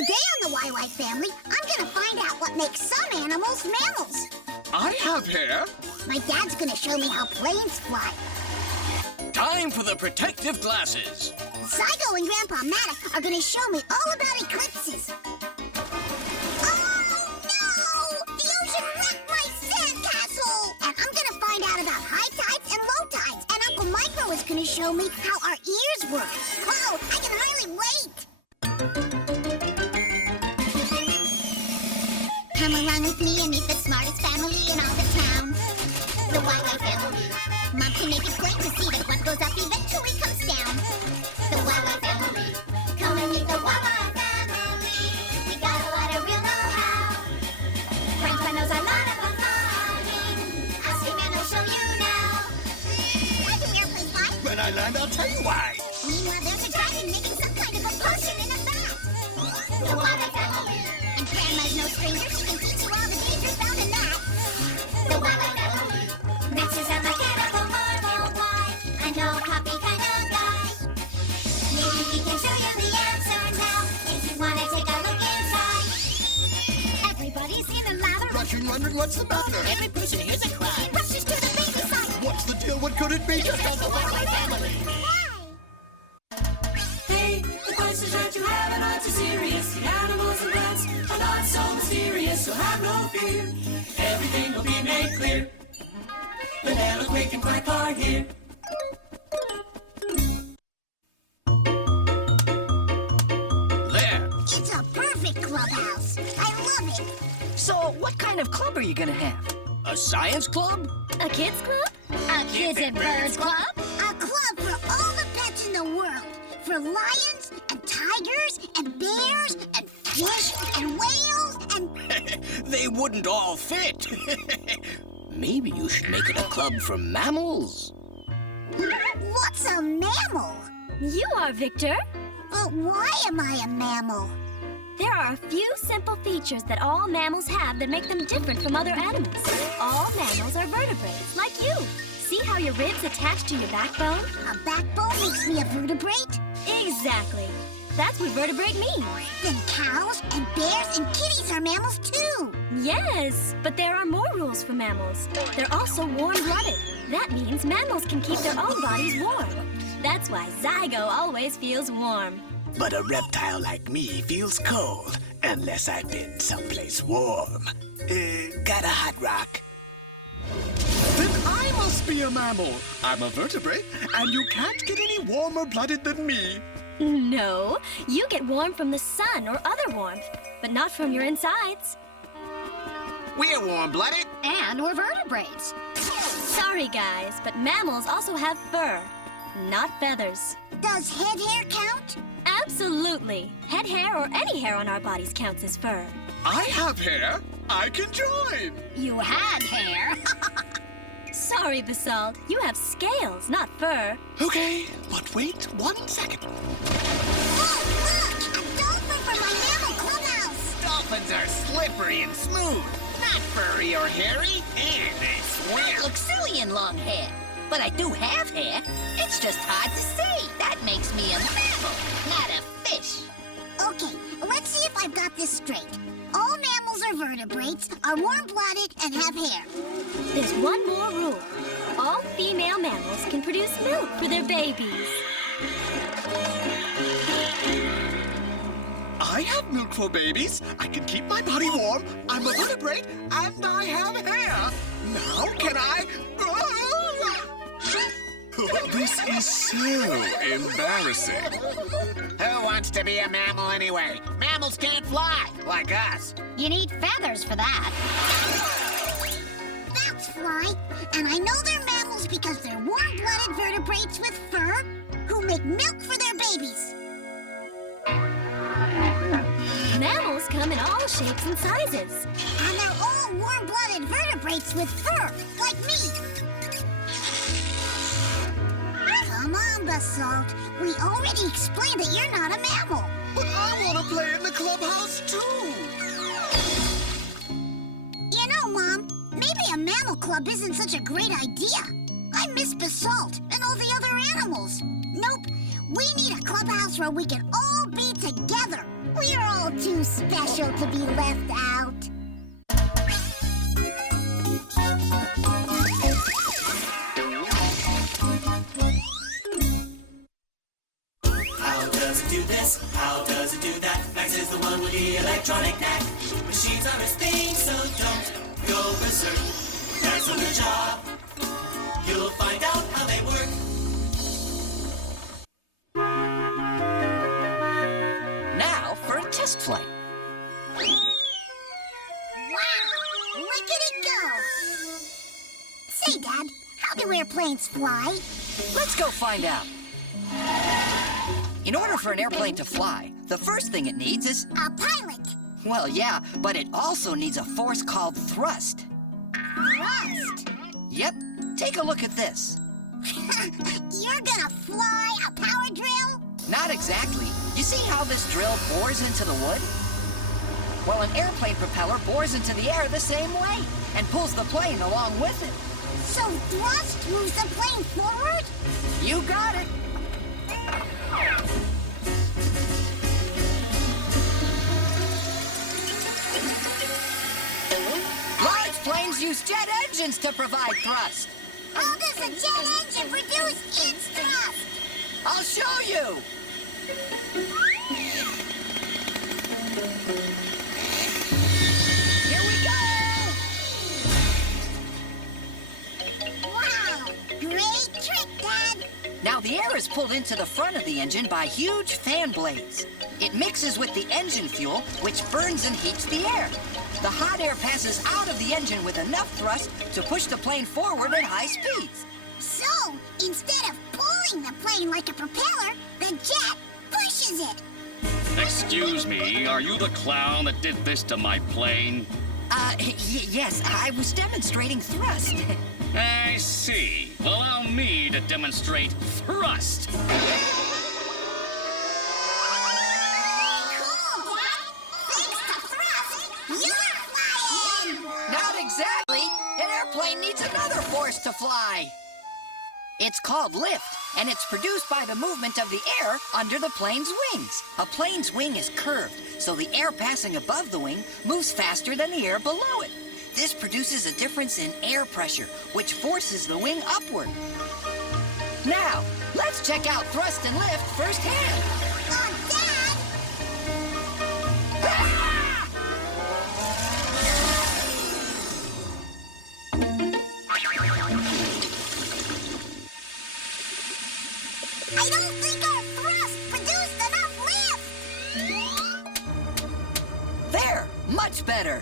Today on the YY family, I'm gonna find out what makes some animals mammals. I have hair. My dad's gonna show me how planes fly. Time for the protective glasses. Zygo and Grandpa Matt are gonna show me all about eclipses. Oh no! The ocean wrecked my sandcastle! And I'm gonna find out about high tides and low tides. And Uncle Micro is gonna show me how our ears work. Wow, I can hardly wait! Come along with me and meet the smartest family in all the town. The YY family. Mom can make it plain to see that what goes up eventually comes down. The YY family. Come and meet the YY family. We got a lot of real know-how. Grandpa knows a lot about flying. Ask him and he'll show you now. Why do airplanes fly? When I land, I'll tell you why. Meanwhile, there's a dragon making some kind of a potion in a vat. The YY family. And Grandma's no stranger. She can teach you all the dangers found in that. The YY family. Max is a mechanical marvel. Why? I know copy kind of guy. Maybe he can show you the answer now. If you want to take a look inside. Everybody's in a lather. Rushing, wondering what's the matter. Every person hears a cry. He rushes to the baby side. What's the deal? What could it be? Just as the YY family. Hey, the questions that you have are not too serious. The animals and plants are not so mysterious, so have no fear. Everything will be made clear. The Quick and Quack are here. There. It's a perfect clubhouse. I love it. So, what kind of club are you gonna have? A science club? A kids club? A kids and birds club? A club for all the pets in the world. For lions and tigers and bears and fish and whales and... They wouldn't all fit. Maybe you should make it a club for mammals. What's a mammal? You are, Victor. But why am I a mammal? There are a few simple features that all mammals have that make them different from other animals. All mammals are vertebrates, like you. See how your ribs attach to your backbone? A backbone makes me a vertebrate? Exactly. That's what vertebrate means. Then cows and bears and kitties are mammals too. Yes, but there are more rules for mammals. They're also warm-blooded. That means mammals can keep their own bodies warm. That's why Zygo always feels warm. But a reptile like me feels cold unless I've been someplace warm. Got a hot rock? Then I must be a mammal. I'm a vertebrate, and you can't get any warmer-blooded than me. No, you get warm from the sun or other warmth, but not from your insides. We're warm-blooded. And we're vertebrates. Sorry, guys, but mammals also have fur, not feathers. Does head hair count? Absolutely. Head hair or any hair on our bodies counts as fur. I have hair. I can join. You had hair. Sorry, Basalt. You have scales, not fur. Okay, but wait 1 second. Oh, look! A dolphin from my mammal clubhouse! Dolphins are slippery and smooth, not furry or hairy, and they swim. Look silly in long hair. But I do have hair. It's just hard to see. That makes me a mammal, not a fish. Okay, let's see if I've got this straight. All mammals are vertebrates, are warm-blooded, and have hair. There's one more rule. All female mammals can produce milk for their babies. I have milk for babies. I can keep my body warm. I'm a vertebrate, and I have hair. Now can I... This is so embarrassing. Who wants to be a mammal anyway? Mammals can't fly, like us. You need feathers for that. That's fly. And I know they're mammals because they're warm-blooded vertebrates with fur who make milk for their babies. Mammals come in all shapes and sizes. And they're all warm-blooded vertebrates with fur, like me. Come on, Basalt. We already explained that you're not a mammal. But I want to play in the clubhouse, too. You know, Mom, maybe a mammal club isn't such a great idea. I miss Basalt and all the other animals. Nope, we need a clubhouse where we can all be together. We're all too special to be left out. How does it do this? How does it do that? Max is the one with the electronic knack. Machines are his thing, so don't go berserk. That's on the job. You'll find out how they work. Now for a test flight. Wow! Look at it go! Say, Dad, how do airplanes fly? Let's go find out. In order for an airplane to fly, the first thing it needs is... A pilot! Well, yeah, but it also needs a force called thrust. Thrust! Yep, take a look at this. You're gonna fly a power drill? Not exactly. You see how this drill bores into the wood? Well, an airplane propeller bores into the air the same way and pulls the plane along with it. So thrust moves the plane forward? You got it. Large planes use jet engines to provide thrust. How does a jet engine produce its thrust? I'll show you. Here we go. Wow! Great trick, Dad! Now the air is pulled into the front of the engine by huge fan blades. It mixes with the engine fuel, which burns and heats the air. The hot air passes out of the engine with enough thrust to push the plane forward at high speeds. So, instead of pulling the plane like a propeller, the jet pushes it. Excuse me, are you the clown that did this to my plane? Yes, I was demonstrating thrust. I see. Allow me to demonstrate thrust. Cool, Dad! Thanks to thrust, you're flying! Not exactly. An airplane needs another force to fly. It's called lift, and it's produced by the movement of the air under the plane's wings. A plane's wing is curved, so the air passing above the wing moves faster than the air below it. This produces a difference in air pressure, which forces the wing upward. Now, let's check out thrust and lift firsthand. Oh, Dad! I don't think our thrust produced enough lift! There, much better.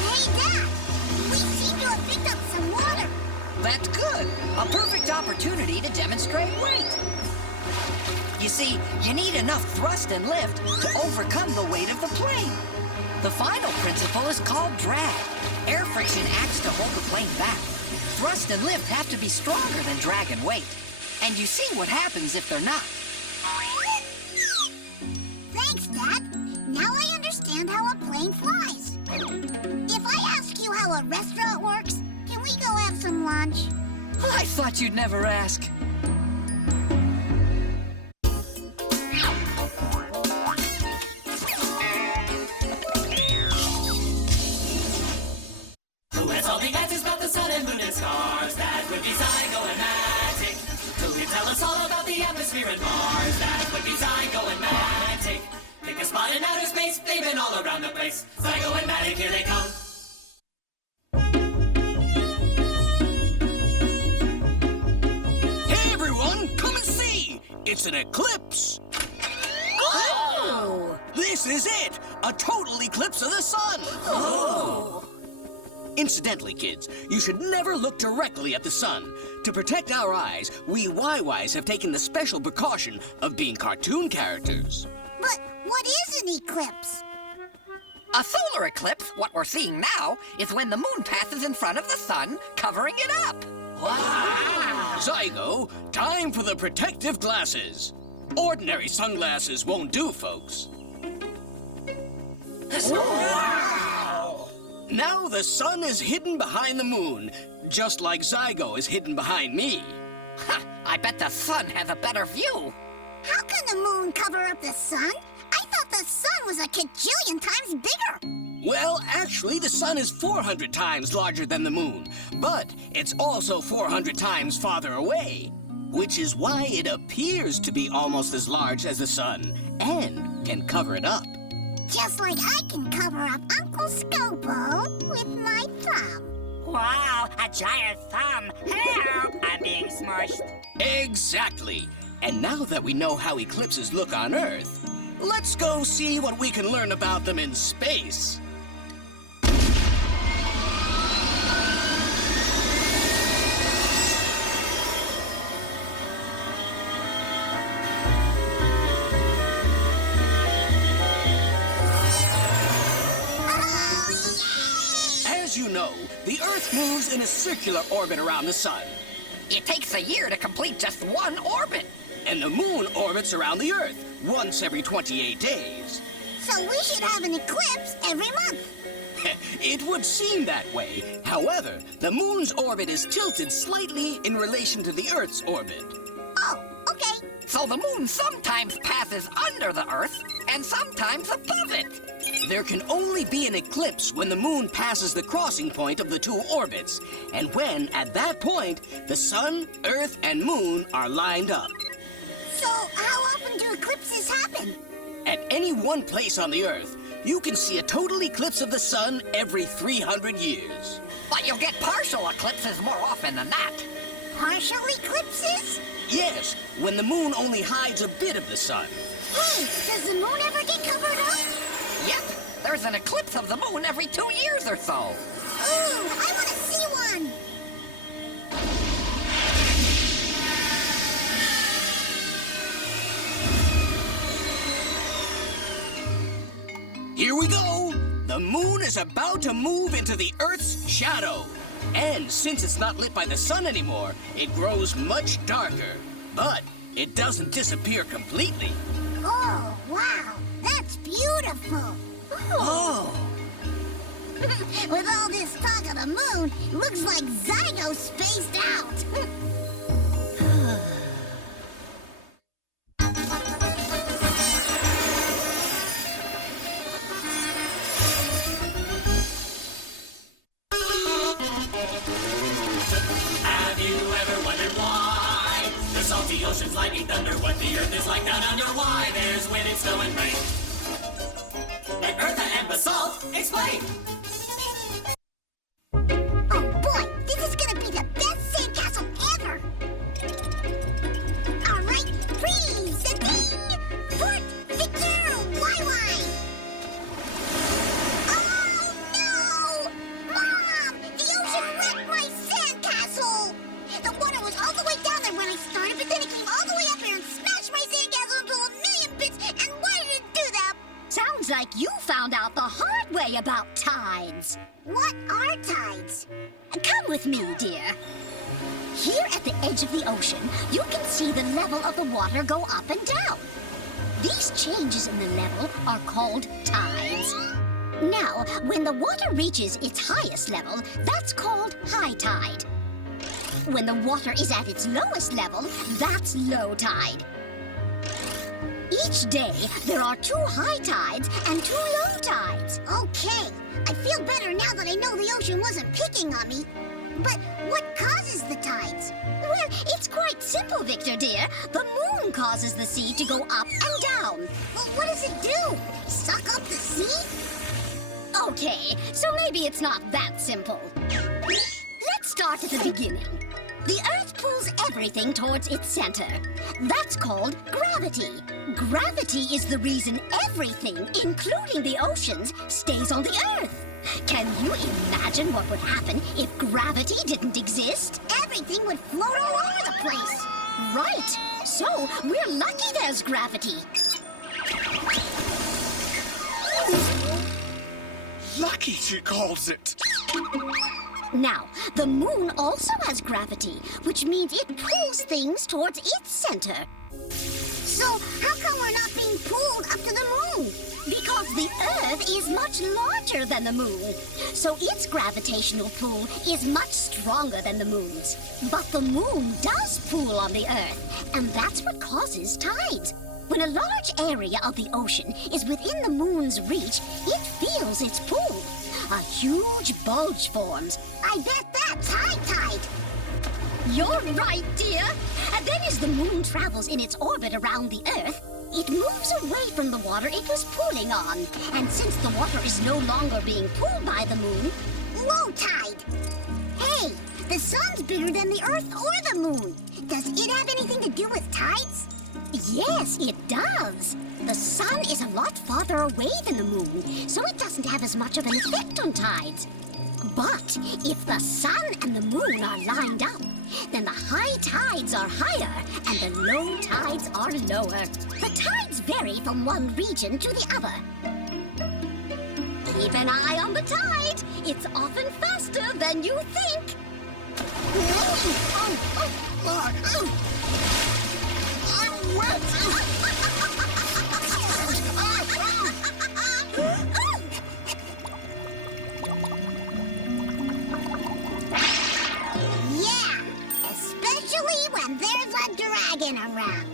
Hey, Dad! We seem to have picked up some water. That's good. A perfect opportunity to demonstrate weight. You see, you need enough thrust and lift to overcome the weight of the plane. The final principle is called drag. Air friction acts to hold the plane back. Thrust and lift have to be stronger than drag and weight. And you see what happens if they're not. Thanks, Dad. Now I understand how a plane flies. If I ask you how a restaurant works, can we go have some lunch? I thought you'd never ask. Who has all the answers about the sun and moon and stars? That would be Zygo and Magic. Who can tell us all about the atmosphere and Mars? That would be Zygo and Magic. Pick a spot in outer space, they've been all around the place. Zygo and Magic, here they come. Hey, everyone, come and see! It's an eclipse! Oh! This is it! A total eclipse of the sun! Oh! Incidentally, kids, you should never look directly at the sun. To protect our eyes, we YYs have taken the special precaution of being cartoon characters. But what is an eclipse? A solar eclipse, what we're seeing now, is when the moon passes in front of the sun, covering it up. Wow! Zygo, time for the protective glasses. Ordinary sunglasses won't do, folks. Wow! Now the sun is hidden behind the moon, just like Zygo is hidden behind me. Ha! I bet the sun has a better view. How can the moon cover up the sun? I thought the sun was a kajillion times bigger. Well, actually, the sun is 400 times larger than the moon, but it's also 400 times farther away, which is why it appears to be almost as large as the sun and can cover it up. Just like I can cover up Uncle Scopo with my thumb. Wow, a giant thumb. Help! I'm being smushed. Exactly. And now that we know how eclipses look on Earth, let's go see what we can learn about them in space. As you know, the Earth moves in a circular orbit around the sun. It takes a year to complete just one orbit. And the moon orbits around the Earth once every 28 days. So we should have an eclipse every month. It would seem that way. However, the moon's orbit is tilted slightly in relation to the Earth's orbit. Oh, okay. So the moon sometimes passes under the Earth and sometimes above it. There can only be an eclipse when the moon passes the crossing point of the two orbits, and when, at that point, the sun, Earth, and moon are lined up. So how often do eclipses happen? At any one place on the Earth, you can see a total eclipse of the sun every 300 years. But you'll get partial eclipses more often than that. Partial eclipses? Yes, when the moon only hides a bit of the sun. Hey, does the moon ever get covered up? Yep, there's an eclipse of the moon every 2 years or so. Ooh, I want to see one. Here we go! The moon is about to move into the Earth's shadow. And since it's not lit by the sun anymore, it grows much darker. But it doesn't disappear completely. Oh, wow. That's beautiful. Oh! With all this talk of the moon, looks like Zygo spaced out. Have you ever wondered why the salty ocean's lightning thunder? What the earth is like down under? Why there's wind and snow and rain? Let Eartha and Basalt explain. Oh boy, this is gonna be the best sandcastle ever. All right, presenting Fort Victor YY. Oh no! Mom, the ocean wrecked my sandcastle. The water was all the way down there when I started, but then it came all the way up here and smashed my sandcastle into a million bits. And why did it do that? Sounds like you found out the hard way about tides. What are tides? Come with me, dear. Here at the edge of the ocean, you can see the level of the water go up and down. These changes in the level are called tides. Now, when the water reaches its highest level, that's called high tide. When the water is at its lowest level, that's low tide. Each day, there are 2 high tides and 2 low tides. Okay, I feel better now that I know the ocean wasn't picking on me. But what causes the tides? Well, it's quite simple, Victor, dear. The moon causes the sea to go up and down. Well, what does it do? Suck up the sea? Okay, so maybe it's not that simple. Let's start at the beginning. The Earth pulls everything towards its center. That's called gravity. Gravity is the reason everything, including the oceans, stays on the Earth. Can you imagine what would happen if gravity didn't exist? Everything would float all over the place. Right. So, we're lucky there's gravity. Lucky, she calls it. Now, the moon also has gravity, which means it pulls things towards its center. So, how come we're not being pulled up to the moon? Because because the Earth is much larger than the Moon. So its gravitational pull is much stronger than the Moon's. But the Moon does pull on the Earth, and that's what causes tides. When a large area of the ocean is within the Moon's reach, it feels its pull. A huge bulge forms. I bet that's high tide. You're right, dear. And then as the Moon travels in its orbit around the Earth, it moves away from the water it was pulling on. And since the water is no longer being pulled by the Moon, Low tide. Hey, the sun's bigger than the Earth or the Moon. Does it have anything to do with tides? yes, it does. The sun is a lot farther away than the Moon, so it doesn't have as much of an effect on tides. But if the sun and the Moon are lined up, then the high tides are higher and the low tides are lower. The tides vary from one region to the other. Keep an eye on the tide. It's often faster than you think. I'm wet! Yeah, especially when there's a dragon around.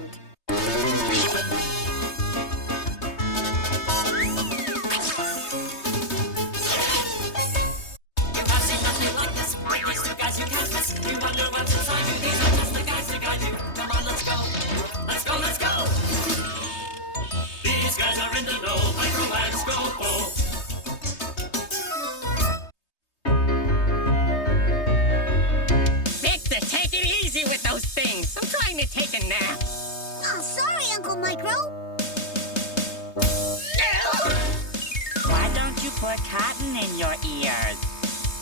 Victor, take it easy with those things. I'm trying to take a nap. Oh, sorry, Uncle Micro. Why don't you put cotton in your ears?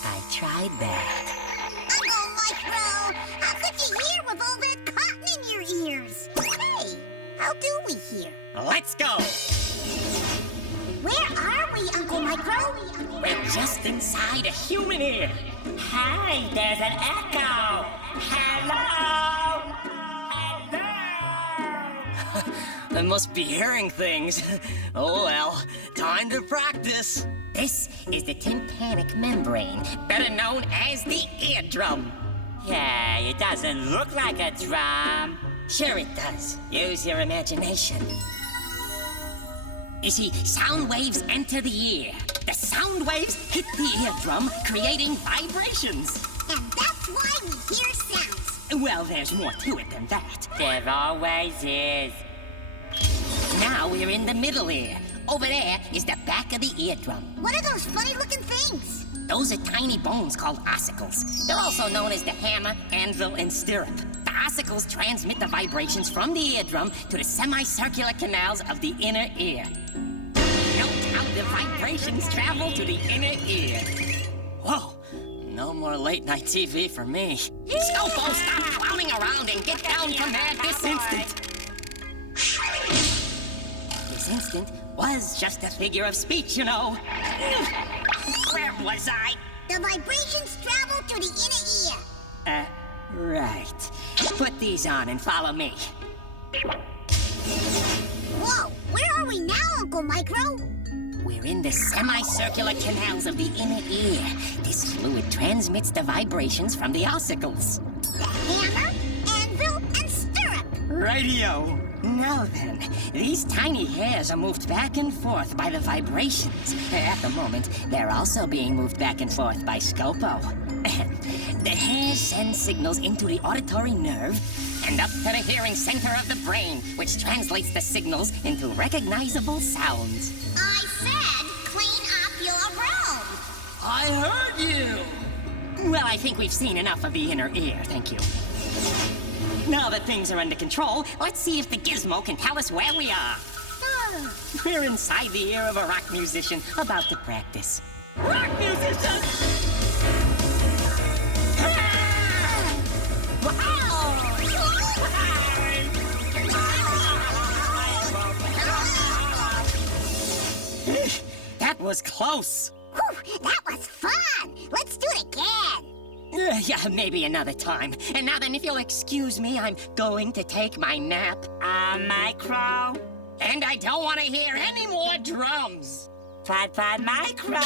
I tried that. Uncle Micro, how could you hear with all that cotton in your ears? Hey, how do we hear? Let's go. Where are we, Uncle Micro? We're just inside a human ear. Hey, there's an echo. Hello? Hello? I must be hearing things. Oh well, time to practice. This is the tympanic membrane, better known as the eardrum. Yeah, it doesn't look like a drum. Sure it does. Use your imagination. You see, sound waves enter the ear. The sound waves hit the eardrum, creating vibrations. And that's why we hear sounds. Well, there's more to it than that. There always is. Now we're in the middle ear. Over there is the back of the eardrum. What are those funny-looking things? Those are tiny bones called ossicles. They're also known as the hammer, anvil, and stirrup. The ossicles transmit the vibrations from the eardrum to the semicircular canals of the inner ear. Note how the vibrations travel to the inner ear. Whoa, no more late-night TV for me. Scopo, stop clowning around and get down from there this instant. This instant was just a figure of speech, you know. Where was I? The vibrations travel to the inner ear. Right. Put these on and follow me. Whoa, where are we now, Uncle Micro? We're in the semicircular canals of the inner ear. This fluid transmits the vibrations from the ossicles. The hammer, anvil, and stirrup. Radio. Now then, these tiny hairs are moved back and forth by the vibrations. At the moment, they're also being moved back and forth by Scopo. The hairs send signals into the auditory nerve and up to the hearing center of the brain, which translates the signals into recognizable sounds. I said clean up your room. I heard you! Well, I think we've seen enough of the inner ear, thank you. Now that things are under control, let's see if the gizmo can tell us where we are. We're inside the ear of a rock musician about to practice. Rock musician! That was close. Whew, that was fun. Let's do it again. Yeah, maybe another time. And now then, if you'll excuse me, I'm going to take my nap. Micro? And I don't want to hear any more drums. Fad Fad Micro!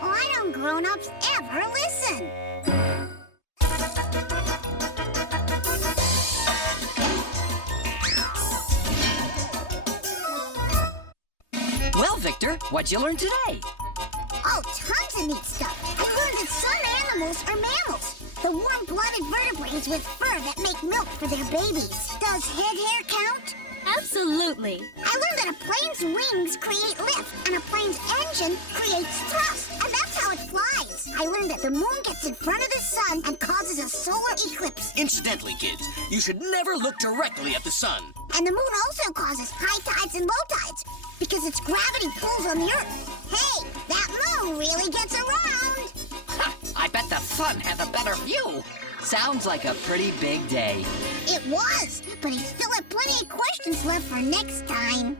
Why don't grown-ups ever listen? Well, Victor, what'd you learn today? Oh, tons of neat stuff. I learned that some animals are mammals. The warm-blooded vertebrates with fur that make milk for their babies. Does head hair count? Absolutely. I learned that a plane's wings create lift, and a plane's engine creates thrust, and that's how it flies. I learned that the moon gets in front of the sun and causes a solar eclipse. Incidentally, kids, you should never look directly at the sun. And the moon also causes high tides and low tides, because its gravity pulls on the Earth. Hey, that moon really gets around. Ha! I bet the sun had a better view. Sounds like a pretty big day. It was, but he still had plenty of questions left for next time.